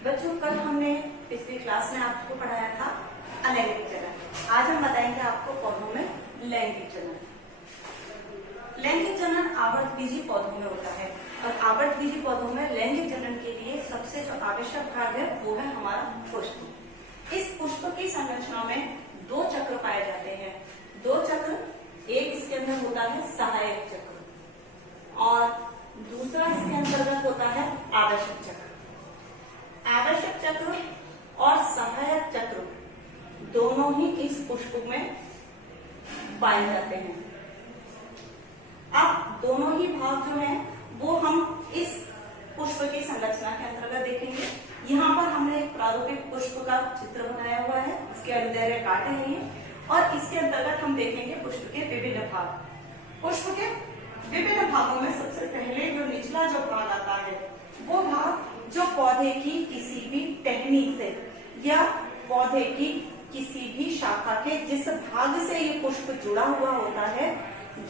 बच्चों, कल हमने पिछली क्लास में आपको पढ़ाया था अलैंगिक जनन। आज हम बताएंगे आपको पौधों में लैंगिक जनन। लैंगिक जनन आवर्तबीजी पौधों में होता है और आवर्तबीजी पौधों में लैंगिक जनन के लिए सबसे जो आवश्यक भाग है वो है हमारा पुष्प। इस पुष्प की संरचना में दो चक्र पाए जाते हैं। दो चक्र, एक इसके अंदर होता है सहायक चक्र और दूसरा इसके अंतर्गत होता है आवश्यक चक्र। आवश्यक चक्र और सहायक चक्र दोनों ही इस पुष्प में पाए जाते हैं। अब दोनों ही भाग जो हैं वो हम इस पुष्प की संरचना के अंतर्गत देखेंगे। यहाँ पर हमने एक प्रारूपिक पुष्प का चित्र बनाया हुआ है, इसके अंदर काटे हैं ये, और इसके अंतर्गत हम देखेंगे पुष्प के विभिन्न भाग। पुष्प के विभिन्न भागों में सबसे पहले जो निचला जो भाग आता है वो भाग जो पौधे की किसी भी टहनी से या पौधे की किसी भी शाखा के जिस भाग से ये पुष्प जुड़ा हुआ होता है,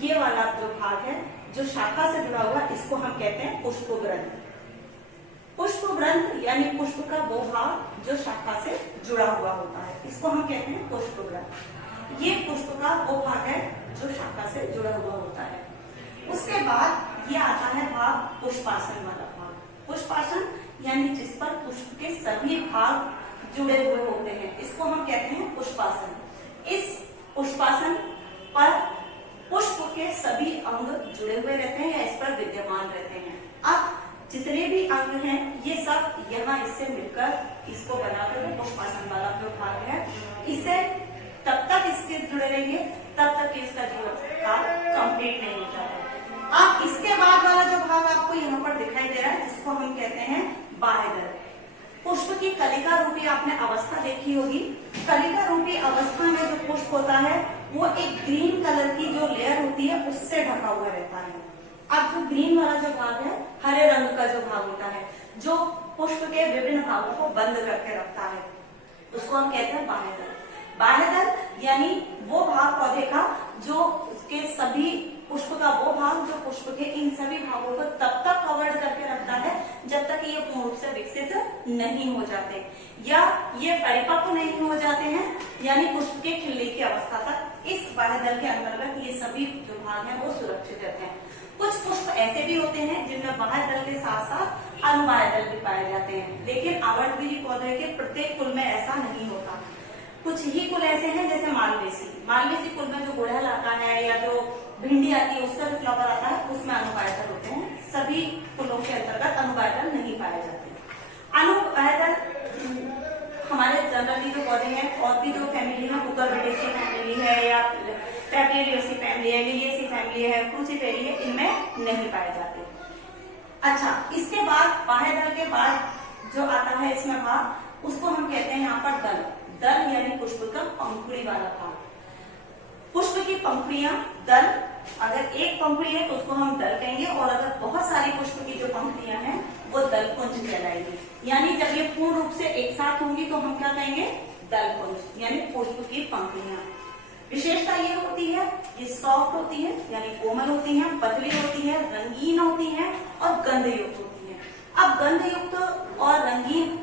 ये वाला जो भाग है जो शाखा से जुड़ा हुआ, इसको हम कहते हैं पुष्पग्रंथ। पुष्पग्रंथ यानी पुष्प का वो भाग जो शाखा से जुड़ा हुआ होता है, इसको हम कहते हैं पुष्पग्रंथ। ये पुष्प का वो भाग है जो शाखा से जुड़ा हुआ होता है। उसके बाद ये आता है भाग पुष्पासन वाला भाग। पुष्पासन यानी जिस पर पुष्प के सभी भाग जुड़े हुए होते हैं, इसको हम कहते हैं पुष्पासन। इस पुष्पासन पर पुष्प के सभी अंग जुड़े हुए रहते हैं या इस पर विद्यमान रहते हैं। अब जितने भी अंग हैं ये सब यहाँ इससे मिलकर इसको बनाकर पुष्पासन वाला जो भाग है, इसे तब तक इसके जुड़े रहेंगे तब तक इसका जीवन काल कंप्लीट नहीं हो जाता। अब इसके बाद वाला जो भाग आपको यहाँ पर दिखाई दे रहा है, जिसको हम कहते हैं बाह्यदल। पुष्प की कलिका रूपी आपने अवस्था देखी होगी। कलिका रूपी अवस्था में जो पुष्प होता है वो एक ग्रीन कलर की जो लेयर होती है उससे ढका हुआ रहता है। अब जो ग्रीन वाला जो भाग है, हरे रंग का जो भाग होता है जो पुष्प के विभिन्न भागों को बंद करके रखता है, उसको हम कहते हैं बाह्यदल। बाह्यदल यानी वो भाग पौधे का जो उसके सभी पुष्प का वो भाग जो पुष्प के इन सभी भागों को तब तक कवर्ड करके रखता है जब तक ये पूर्ण रूप से विकसित नहीं हो जाते या ये परिपक्व नहीं हो जाते हैं, यानी पुष्प के खिलने की अवस्था तक इस बाह्यदल के अंतर्गत ये सभी जो भाग हैं वो सुरक्षित रहते हैं। कुछ पुष्प ऐसे भी होते हैं जिनमें बाह्यदल के साथ साथ अनुबाह्यदल भी पाए जाते हैं, लेकिन आवर्तबीजी पौधे के प्रत्येक कुल में ऐसा नहीं होता। कुछ ही कुल ऐसे हैं जैसे मालवेसी कुल में जो गुड़हल आता है या जो भिंडी आती है उसका जो फ्लावर आता है उसमें अनुबाह्यदल होते हैं। सभी कुलों के अंतर्गत अनुबाह्यदल नहीं पाए जाते। अनुबाह्यदल हमारे जनरली जो पौधे हैं और भी जो फैमिली है, कुकुरबिटेसी फैमिली है या पेपरेलियेसी फैमिली है, लिलियेसी फैमिली है, क्रूसीफेरी है, इनमें नहीं पाए जाते। अच्छा, इसके बाद बाह्यदल के बाद जो आता है इसमें भाग, उसको हम कहते हैं यहाँ पर दल। दल यानी पुष्प का पंखुड़ी वाला भाग। पुष्प की पंखुड़ियां, दल, अगर एक पंखुड़ी है तो उसको हम दल कहेंगे और अगर बहुत सारी पुष्प की जो पंखुड़ियां हैं वो दलपुंज कहलाएगी। यानी जब ये पूर्ण रूप से एक साथ होंगी तो हम क्या कहेंगे? दलपुंज, यानी पुष्प की पंखुड़ियां। विशेषता ये होती है, ये सॉफ्ट होती है यानी कोमल होती है, पतली होती है, रंगीन होती है और गंधयुक्त होती है। अब गंधयुक्त और रंगीन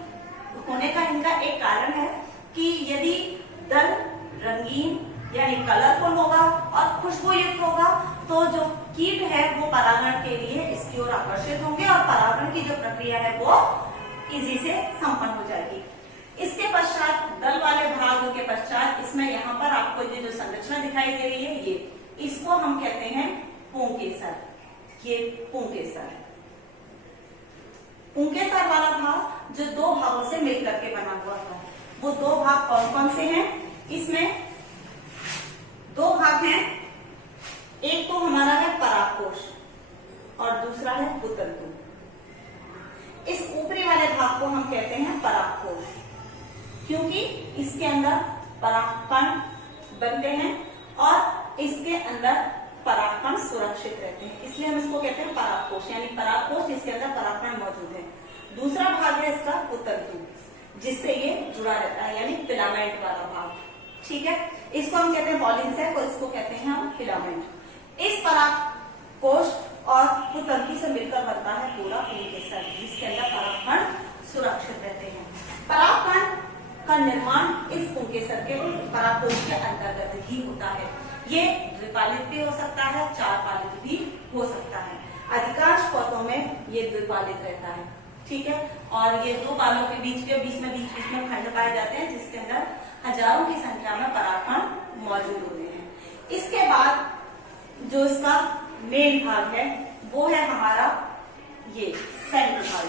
होने का इनका एक कारण है कि यदि दल रंगीन यानी कलरफुल होगा और खुशबूयुक्त होगा तो जो कीट है वो परागण के लिए इसकी ओर आकर्षित होंगे और परागण की जो प्रक्रिया है वो इजी से संपन्न हो जाएगी। इसके पश्चात दल वाले भाग के पश्चात इसमें यहाँ पर आपको ये जो संरचना दिखाई दे रही है, ये इसको हम कहते हैं पुंकेसर। ये पुंकेसर, पुंकेसर वाला भाग जो दो भागों से मिलकर के बना हुआ था, वो दो भाग कौन कौन से हैं? इसमें दो भाग हैं, एक तो हमारा है परागकोश और दूसरा है पुतंतु। इस ऊपरी वाले भाग को हम कहते हैं परागकोश, क्योंकि इसके अंदर परागकण बनते हैं और इसके अंदर परागकण सुरक्षित रहते हैं, इसलिए हम इसको कहते हैं परागकोश, यानी परागकोश जिसके अंदर परागकण मौजूद है। दूसरा भाग है इसका पुतंतु, जिससे ये जुड़ा रहता है, यानी फिलामेंट वाला भाग। ठीक है, इसको हम कहते हैं पॉलिन सैक और इसको कहते हैं हम फिलामेंट। इस परागकोश और पुतंतु से मिलकर बनता है पूरा पुंकेसर, जिसके अंदर परागकण सुरक्षित रहते हैं। का निर्माण इस पुंकेसर के परागकोश के अंतर्गत ही होता है। ये द्विपालित भी हो सकता है, चार पालित भी हो सकता है। अधिकांश पौधों में ये द्विपालित रहता है, ठीक है। और ये दो पालों के बीच में खंड पाए जाते हैं जिसके अंदर हजारों की संख्या में परागकण मौजूद होते हैं। इसके बाद जो इसका मेन भाग है वो है हमारा ये सेंट्रल भाग,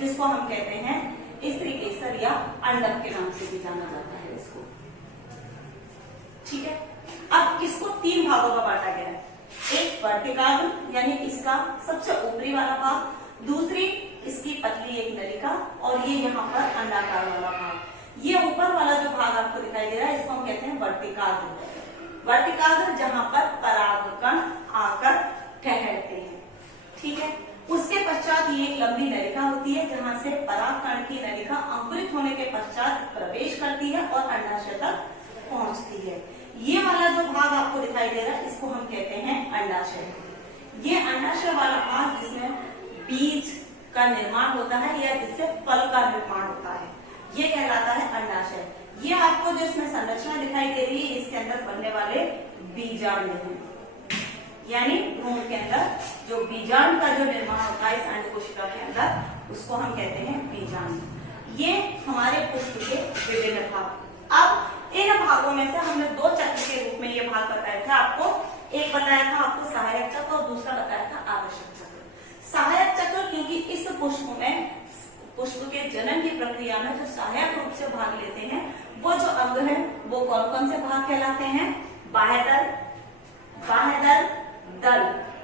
जिसको हम कहते हैं स्त्री केसर या अंडक के नाम से भी जाना जाता है इसको, ठीक है। अब इसको तीन भागों में बांटा गया है। एक वर्तिकाग्र यानी इसका सबसे ऊपरी वाला भाग, दूसरी इसकी पतली एक नलिका, और ये यहाँ पर अंडाकार वाला भाग। ये ऊपर वाला जो भाग आपको दिखाई दे रहा है इसको हम कहते हैं वर्तिकाग्र। वर्तिकाग्र जहाँ पर परागकण आकर ठहरते हैं, ठीक है। उसके पश्चात ये एक लंबी नलिका होती है जहां से परागकण की नलिका अंकुरित होने के पश्चात प्रवेश करती है और अंडाशय तक पहुंचती है। ये वाला जो भाग आपको दिखाई दे रहा है इसको हम कहते हैं अंडाशय। ये अंडाशय वाला भाग जिसमें बीज का निर्माण होता है या जिससे फल का निर्माण होता है, ये कहलाता है अंडाशय। ये आपको जो इसमें संरचना दिखाई दे रही है इसके अंदर बनने वाले बीजांड हैं, यानी भ्रूण के अंदर जो बीजांड का जो निर्माण होता है इस अंड कोशिका के अंदर उसको हम कहते हैं बीजांड। ये हमारे पुष्प के विभिन्न भाग। अब इन भागों में से हमने दो चक्र के रूप में ये भाग बताया था आपको। एक बताया था आपको सहायक चक्र और दूसरा बताया था आवश्यक चक्र। सहायक चक्र क्योंकि इस पुष्प में पुष्प के जनन की प्रक्रिया में जो सहायक रूप से भाग लेते हैं वो जो अंग है वो कौन कौन से भाग कहलाते हैं? बाह्यदल, बाह्यदल, दल,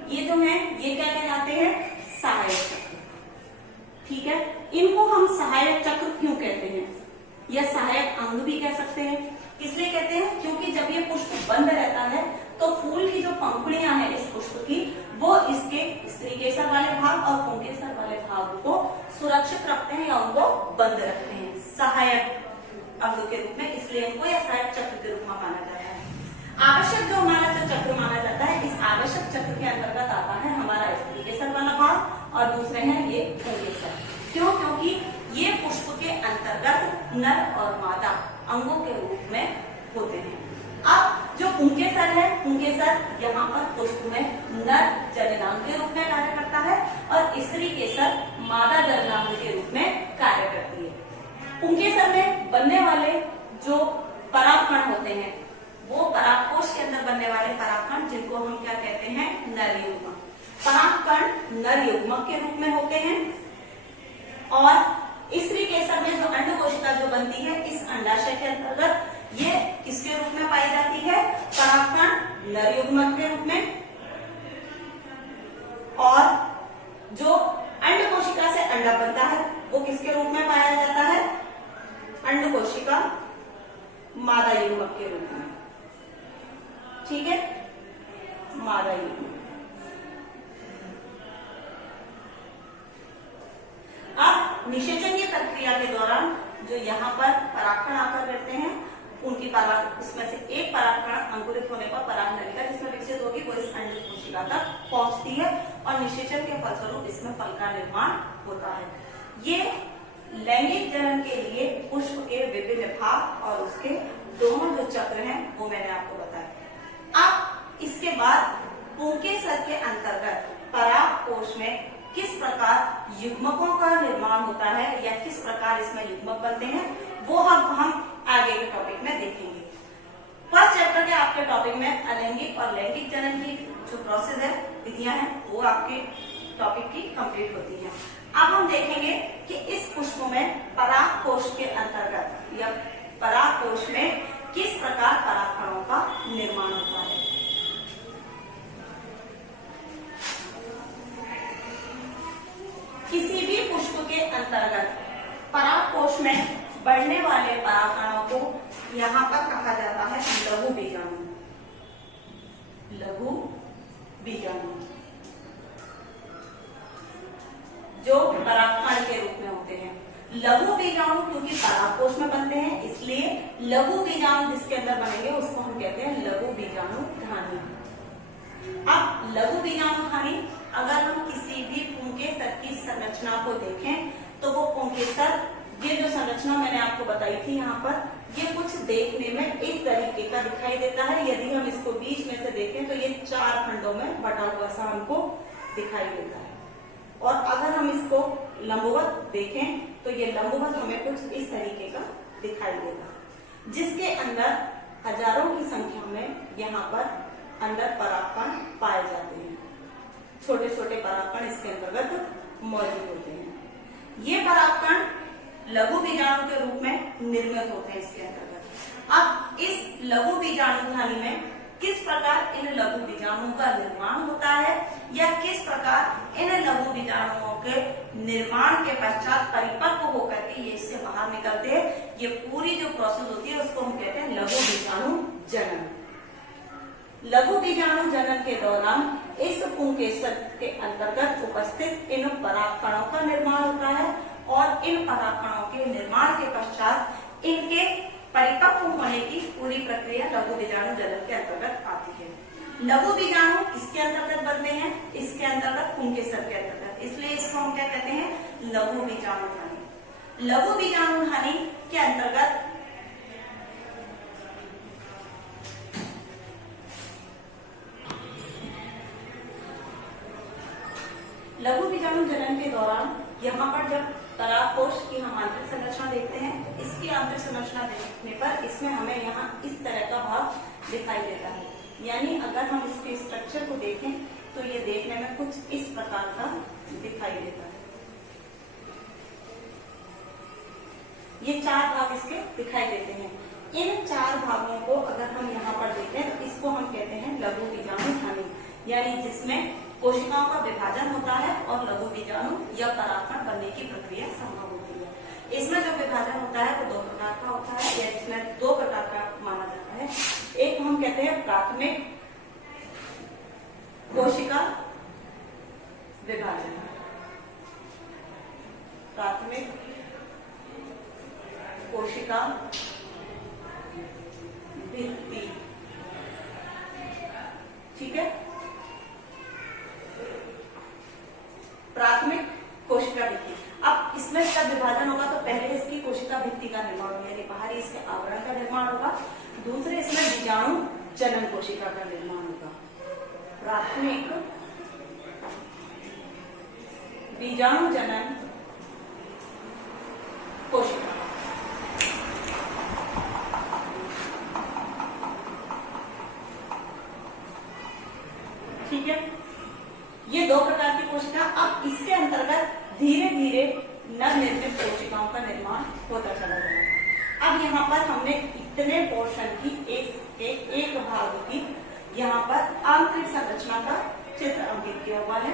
ये जो है ये क्या कहलाते हैं? सहायक चक्र, ठीक है। इनको हम सहायक चक्र क्यों कहते हैं या सहायक अंग भी कह सकते हैं? इसलिए कहते हैं क्योंकि जब ये पुष्प बंद रहता है तो फूल की जो पंखुड़ियां हैं इस पुष्प की वो इसके स्त्रीकेसर वाले भाग और पुंकेसर वाले भाग को सुरक्षित रखते हैं या उनको बंद रखते हैं सहायक अंग के रूप में, इसलिए इनको या सहायक चक्र के रूप में माना जाता है। आवश्यक जो हमारा जो चक्र माना जाता है इस आवश्यक चक्र के अंतर्गत आता है हमारा स्त्रीकेसर वाला भाग और दूसरे हैं ये पुंकेसर। क्यों? क्योंकि ये पुष्प के अंतर्गत नर और मादा अंगों के रूप में होते हैं। अब जो पुंकेसर है, पुंकेसर यहाँ पर पुष्प में नर जननांग के रूप में कार्य करता है और स्त्रीकेसर मादा जननांग के रूप में कार्य करती है। पुंकेसर में बनने वाले जो परागकण होते हैं वो परागकोश के अंदर बनने वाले परागकण जिनको हम क्या कहते हैं? नर युग्मक। परागकण नर युग्मक के रूप में होते हैं और स्त्रीकेसर में जो अंड कोशिका जो बनती है इस अंडाशय के अंतर्गत ये किसके रूप में पाई जाती है? परागकण नर युग्मक के रूप में। और जो अंड कोशिका से अंडा बनता है वो किसके रूप में पाया जाता है? अंड कोशिका मादा युग्मक के रूप में, ठीक है, मादा युग्मक। अब निषेचन की प्रक्रिया के दौरान जो यहाँ पर परागकण आकर बैठते हैं उनकी पराग उसमें से एक परागकण अंकुरित होने पर पराग नलिका जिसमें विकसित होगी वो इस अंड कोशिका तक पहुंचती है और निषेचन के फलस्वरूप इसमें फल का निर्माण होता है। ये लैंगिक जनन के लिए पुष्प के विभिन्न भाग और उसके दोनों जो चक्र हैं वो मैंने आपको बताया। अब इसके बाद पुंकेसर के अंतर्गत परागकोश में किस प्रकार युग्मकों का निर्माण होता है या किस प्रकार इसमें युग्मक बनते हैं वो हम आगे के टॉपिक में देखेंगे। फर्स्ट चैप्टर के आपके टॉपिक में अलैंगिक और लैंगिक जनन की जो प्रोसेस है, विधियां हैं, वो आपके टॉपिक की कंप्लीट होती है। अब हम देखेंगे कि इस पुष्प में परागकोश के अंतर्गत या परागकोश में किस प्रकार परागकणों का निर्माण होता है। किसी भी पुष्प के अंतर्गत परागकोश में बढ़ने वाले परागकणों को यहाँ पर कहा जाता है लघु बीजाणु। लघु बीजाणु जो परागकण के रूप में होते हैं। लघु बीजाणु क्योंकि परागकोश में बनते हैं इसलिए लघु बीजाणु जिसके अंदर बनेंगे उसको हम कहते हैं लघु बीजाणु धानी। अब लघु बीजाणु धानी अगर हम किसी भी पुंकेसर की संरचना को देखें तो वो पुंकेसर ये जो संरचना मैंने आपको बताई थी यहाँ पर ये कुछ देखने में इस तरीके का दिखाई देता है। यदि हम इसको बीच में से देखें तो ये 4 खंडों में बटा हुआ सा हमको दिखाई देता है। और अगर हम इसको लंबवत देखें तो ये लंबवत हमें कुछ इस तरीके का दिखाई देगा, जिसके अंदर हजारों की संख्या में यहाँ पर अंदर परागकण पाए जाते हैं। छोटे छोटे परागकण इसके अंतर्गत मौजूद होते हैं। ये परागकण लघु बीजाणु के रूप में निर्मित होते हैं इसके अंतर्गत। अब इस लघु बीजाणुधानी में किस प्रकार इन लघु बीजाणुओं का निर्माण होता है या किस प्रकार इन लघु बीजाणुओं के निर्माण के पश्चात परिपक्व होकर के ये इससे बाहर निकलते हैं, ये पूरी जो प्रोसेस होती है उसको हम कहते हैं लघु बीजाणु जनन। लघु बीजाणु जनन के दौरान इस पुंकेसर के अंतर्गत उपस्थित इन परागकणों का निर्माण होता है और इन परागकणों के निर्माण के पश्चात इनके परिपक्व होने की पूरी प्रक्रिया लघु बीजाणु जनन के अंतर्गत आती है। लघु बीजाणु किसके अंतर्गत बनते हैं? इसके अंतर्गत पुंकेसर के अंतर्गत, इसलिए इसको हम क्या कहते हैं? लघु बीजाणुधानी। लघु बीजाणुधानी के अंतर्गत लघु बीजाणु जनन के दौरान यहाँ पर जब परागकोश की हम आंतरिक संरचना देखते हैं, इसकी आंतरिक संरचना देखने पर इसमें हमें यहाँ इस तरह का भाग दिखाई देता है। यानी अगर हम इसके स्ट्रक्चर को देखें तो ये देखने में कुछ इस प्रकार का दिखाई देता है। ये 4 भाग इसके दिखाई देते हैं। इन 4 भागों को अगर हम यहाँ पर देखें तो इसको हम कहते हैं लघु बीजाणुधानी, यानी जिसमें कोशिकाओं का विभाजन होता है और लघु बीजाणु या परागकण बनने की प्रक्रिया संभव होती है। इसमें जो विभाजन होता है वो 2 प्रकार का होता है, या इसमें 2 प्रकार का माना जाता है। एक हम कहते हैं प्राथमिक कोशिका विभाजन, प्राथमिक कोशिका भित्ति, ठीक है। प्राथमिक कोशिका भित्ति। अब इसमें जब विभाजन होगा तो पहले इसकी कोशिका भित्ति का निर्माण होगा, यानी बाहरी इसके आवरण का निर्माण होगा। दूसरे इसमें बीजाणु जनन कोशिका का निर्माण होगा। प्राथमिक बीजाणु जनन कोशिका, ठीक है। ये 2 प्रकार की कोशिका। अब इसके अंतर्गत धीरे धीरे नवनिर्मित कोशिकाओं का निर्माण होता चला जाएगा। अब यहाँ पर हमने इतने पोर्शन की एक भाग की यहाँ पर आंतरिक संरचना का चित्र अंकित किया हुआ है।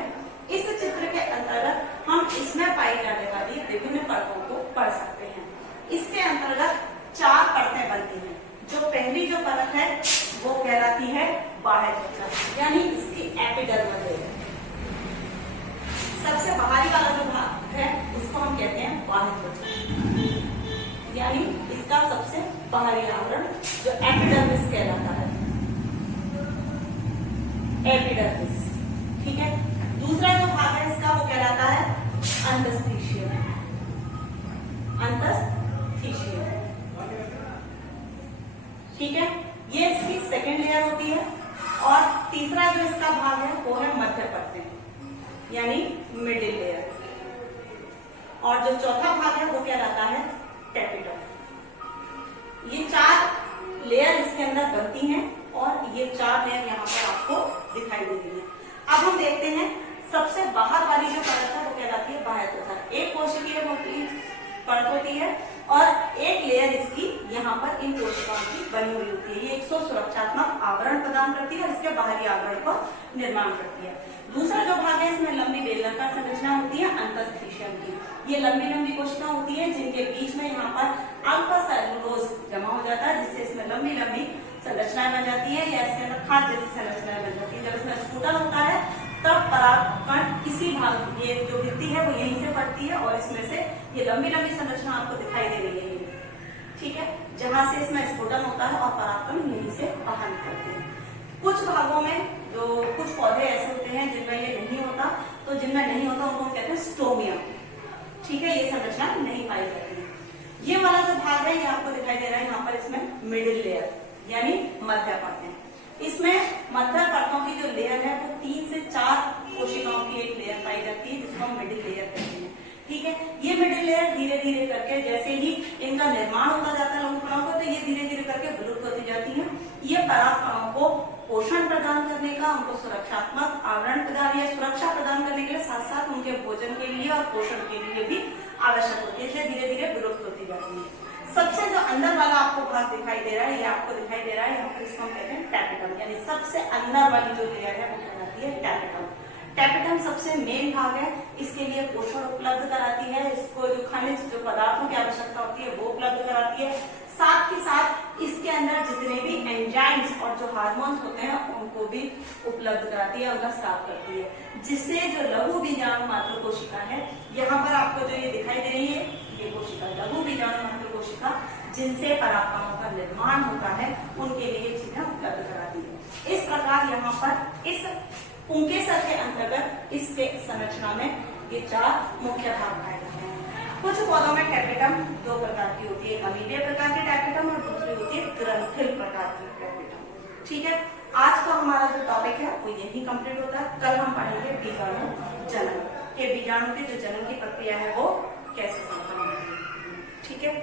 इस चित्र के अंतर्गत हम इसमें पाई जाने वाली विभिन्न परतों को पढ़ सकते हैं। इसके अंतर्गत 4 परतें बनती हैं। जो पहली जो परत है वो कहलाती है बाह्य त्वचा, यानी इसकी एपिडर्मल लेयर। सबसे बाहरी वाला जो भाग है उसको हम कहते हैं बाह्य त्वचा, यानी इसका सबसे बाहरी आवरण जो एपिडर्मिस कहलाता है, एपिडर्मिस, ठीक है। दूसरा जो भाग है इसका वो कहलाता है अंतस्थिशियम, अंतस्थिशियम, ठीक है। ये इसकी सेकेंड लेयर होती है। और तीसरा जो इसका भाग है वो है मध्य परतें, यानी मिडिल लेयर। और जो चौथा भाग है वो कहलाता है टेपिडम। ये 4 लेयर इसके अंदर बनती हैं और ये 4 लेयर यहाँ पर आपको दिखाई दे रही है। अब हम देखते हैं सबसे बाहर वाली जो परत है वो कहलाती है बाह्य त्वचा। एक कोशिकीय परत होती है और एक लेयर इसकी यहाँ पर इन कोशिकाओं की बनी हुई होती है। ये एक सुरक्षात्मक आवरण प्रदान करती है और इसके बाहरी आवरण का निर्माण करती है। दूसरा जो भाग है इसमें लंबी बेलनाकार संरचना होती है अंतस्थिशियम की। ये लंबी लंबी कोशिका होती है जिनके बीच में यहाँ पर अल्फा सेलुलोज जमा हो जाता है, जिससे इसमें लंबी लंबी संरचनाएं बन जाती है, या इसके अंदर खाद जैसी संरचनाएं बन जाती है। जब इसमें स्फुटन होता है तब परागकण किसी भाग, ये जो भित्ति है वो यहीं से पड़ती है और इसमें से ये लंबी लंबी संरचना आपको दिखाई दे रही है, ठीक है, जहां से इसमें स्फुटन होता है और परागकण यहीं से बाहर निकलते हैं। कुछ भागों में जो कुछ पौधे ऐसे होते हैं जिनमें ये नहीं होता, तो जिनमें नहीं होता उनको कहते हैं स्टोमियम, ठीक है, ये संरचना नहीं पाई जाती है। ये वाला जो भाग है ये आपको दिखाई दे रहा है यहाँ पर, इसमें मिडिल लेयर यानी मध्य परतें। इसमें मध्य परतों की जो लेयर है वो 3 से 4 कोशिकाओं की एक लेयर पाई जाती है, जिसको हम मिडिल लेयर कहते हैं। ठीक है, ये मिडिल लेयर धीरे धीरे करके जैसे ही इनका निर्माण होता जाता है लघु कणों का, तो ये धीरे धीरे करके विलुप्त होती जाती है। ये पराग कणों को पोषण प्रदान करने का, उनको सुरक्षात्मक आवरण प्रदान या सुरक्षा प्रदान करने के लिए, साथ साथ उनके भोजन के लिए और पोषण के लिए भी आवश्यक होती है, इसलिए धीरे धीरे विलुप्त होती जाती है। सबसे जो अंदर वाला आपको भाग दिखाई दे रहा है, ये आपको दिखाई दे रहा है यहाँ पर, इसको हम कहते हैं टैपेटम, यानी सबसे अंदर वाली जो लेयर है वो कहलाती है टैपेटम। टैपेटम सबसे मेन भाग है, इसके लिए पोषण उपलब्ध कराती है, इसको जो खनिज जो पदार्थों की आवश्यकता होती है वो उपलब्ध कराती है। साथ ही साथ इसके अंदर जितने भी एंजाइम्स और जो हार्मोन्स होते हैं उनको भी उपलब्ध कराती है, उनका स्राव करती है, जिससे जो लघु बीजाणु मात्र कोशिका है, यहाँ पर आपको जो ये दिखाई दे रही है ये कोशिका लघु बीजाणु मात्र कोशिका, जिनसे परागकणों का निर्माण होता है, उनके लिए चीजें उपलब्ध कराती है। इस प्रकार यहाँ पर इस पुंकेसर के अंतर्गत इसके संरचना में ये 4 मुख्य भाग पाए जाते हैं। कुछ पौधों में टैपेटम 2 प्रकार की होती है, अमीबीय प्रकार की टैपेटम और दूसरी होती है ग्रंथिल प्रकार की टैपेटम। ठीक है, आज का हमारा जो टॉपिक है वो यही कंप्लीट होता है। कल हम पढ़ेंगे बीजाणु जनन के, बीजाणु की जो जनन की प्रक्रिया है वो कैसे संपन्न होती है। ठीक है।